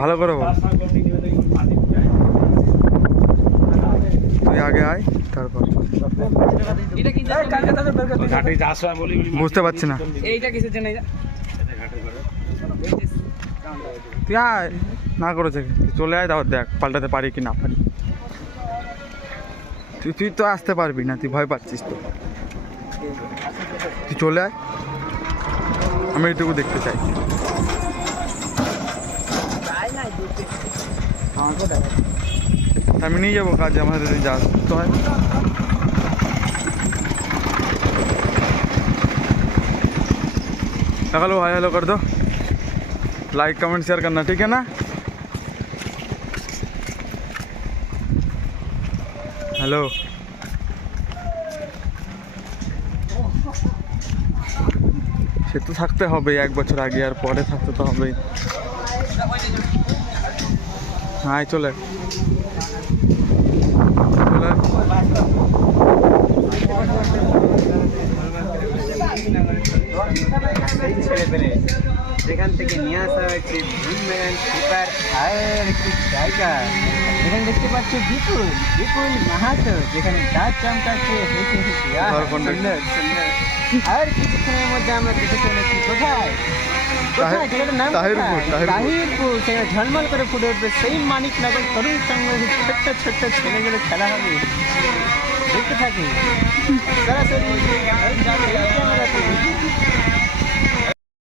ভালো করে বল, তুই আগে আয় তারপর। বুঝতে পারছি না, তুই আয় না করেছে, চলে আয় তারপর দেখ পাল্টাতে পারি কি না পারি। তুই তো আসতে পারবি না, তুই ভয় পাচ্ছিস তো, তুই চলে আয়, আমি এইটুকু দেখতে চাই। আমি নিয়ে যাবো কাজে, আমার সাথে যা আসতে হয়। हेलो हाय हेलो कर दो, लाइक कमेंट शेयर करना, ठीक है ना। हेलो সে তো থাকতে হবে, 1 বছর আগে আর পরে থাকতে তো হবেই। হ্যাঁ চলে চলে যেখান থেকে নিয়ে আসা হয়েছে সুপার হায়ার একটি জায়গা। এখানে দেখতে পাচ্ছি বিপুল বিপুল মাহাতো, যেখানে দাঁত চমকাচ্ছে হেসে হেসে। সুন্দর সুন্দর। আর কিছুক্ষণের মধ্যে আমরা দেখে চলেছি কোথায়, কোথায় যেটার নাম তাহিরপুর। সেখানে ঝলমল করে ফুটে উঠবে সেই মানিকনগর তরুণ সংঘ, ছোট্ট ছোট্ট ছেলেগুলো খেলা হবে। দেখতে থাকি সরাসরি ক্যামেরাতে।